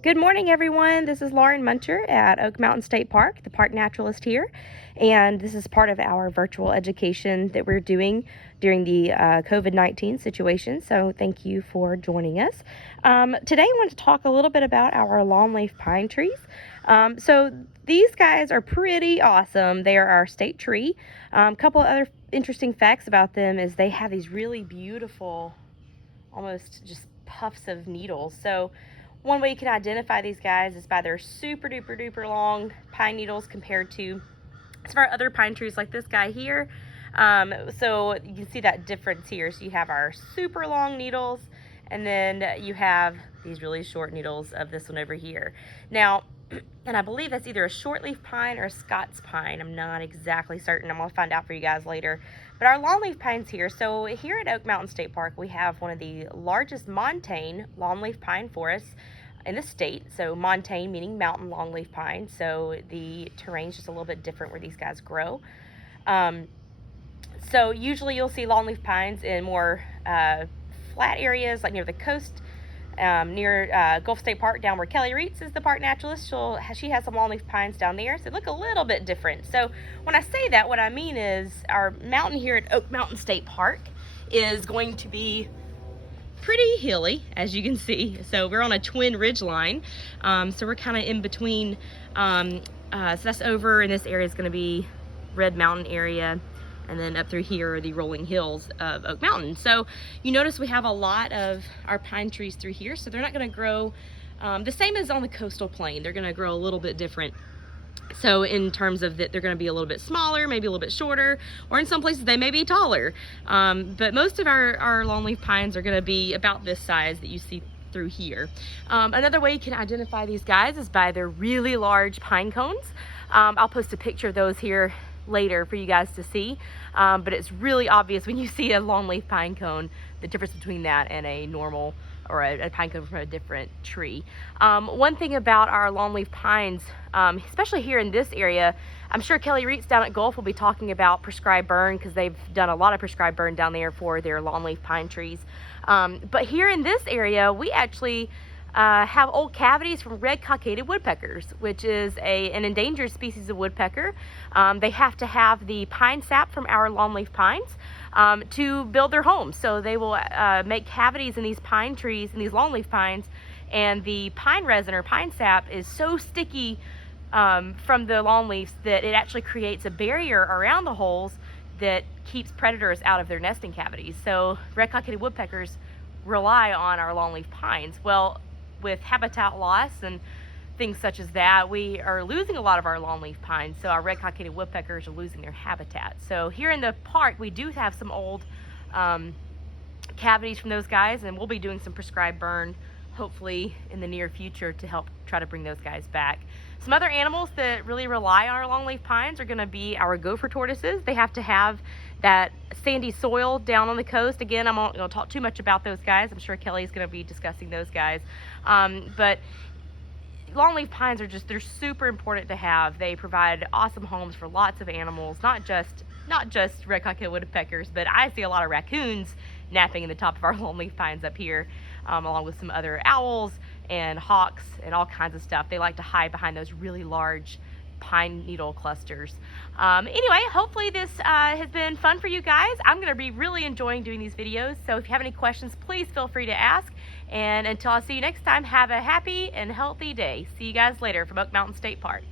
Good morning, everyone. This is Lauren Muncher at Oak Mountain State Park, the park naturalist here, and this is part of our virtual education that we're doing during the COVID-19 situation, so thank you for joining us. Today I want to talk a little bit about our longleaf pine trees. So these guys are pretty awesome. They are our state tree. A couple of other interesting facts about them is they have these really beautiful, almost just puffs of needles. So one way you can identify these guys is by their super duper duper long pine needles compared to some of our other pine trees like this guy here. So you can see that difference here. So you have our super long needles, and then you have these really short needles of this one over here. Now, and I believe that's either a shortleaf pine or a Scots pine. I'm not exactly certain. I'm gonna find out for you guys later. But our longleaf pines here. So here at Oak Mountain State Park, we have one of the largest Montane longleaf pine forests in the state. So Montane meaning mountain longleaf pine. So the terrain's just a little bit different where these guys grow. So usually you'll see longleaf pines in more flat areas, like near the coast, near Gulf State Park, down where Kelly Reitz is the park naturalist. She has some longleaf pines down there, so they look a little bit different. So when I say that, what I mean is our mountain here at Oak Mountain State Park is going to be pretty hilly, as you can see. So we're on a twin ridge line, so we're kind of in between. So that's over in this area is going to be Red Mountain area, and then up through here are the rolling hills of Oak Mountain. So you notice we have a lot of our pine trees through here, so they're not gonna grow the same as on the coastal plain. They're gonna grow a little bit different. So in terms of that, they're gonna be a little bit smaller, maybe a little bit shorter, or in some places they may be taller. But most of our longleaf pines are gonna be about this size that you see through here. Another way you can identify these guys is by their really large pine cones. I'll post a picture of those here later for you guys to see, but it's really obvious when you see a longleaf pine cone, the difference between that and a normal or a pine cone from a different tree. One thing about our longleaf pines, especially here in this area, I'm sure Kelly Reitz down at Gulf will be talking about prescribed burn, because they've done a lot of prescribed burn down there for their longleaf pine trees. But here in this area, we actually have old cavities from red cockaded woodpeckers, which is an endangered species of woodpecker. They have to have the pine sap from our longleaf pines to build their homes. So they will make cavities in these pine trees, in these longleaf pines, and the pine resin or pine sap is so sticky from the longleafs that it actually creates a barrier around the holes that keeps predators out of their nesting cavities. So red cockaded woodpeckers rely on our longleaf pines. Well, with habitat loss and things such as that, we are losing a lot of our longleaf pines, so our red cockaded woodpeckers are losing their habitat. So here in the park, we do have some old cavities from those guys, and we'll be doing some prescribed burn hopefully in the near future to help try to bring those guys back. Some other animals that really rely on our longleaf pines are going to be our gopher tortoises. They have to have that sandy soil down on the coast. Again, I'm not going to talk too much about those guys. I'm sure Kelly's going to be discussing those guys. But longleaf pines are they're super important to have. They provide awesome homes for lots of animals, not just red cockaded woodpeckers, but I see a lot of raccoons napping in the top of our longleaf pines up here, along with some other owls and hawks and all kinds of stuff. They like to hide behind those really large pine needle clusters. Anyway, hopefully this has been fun for you guys. I'm going to be really enjoying doing these videos, so if you have any questions, please feel free to ask. And until I see you next time, have a happy and healthy day. See you guys later from Oak Mountain State Park.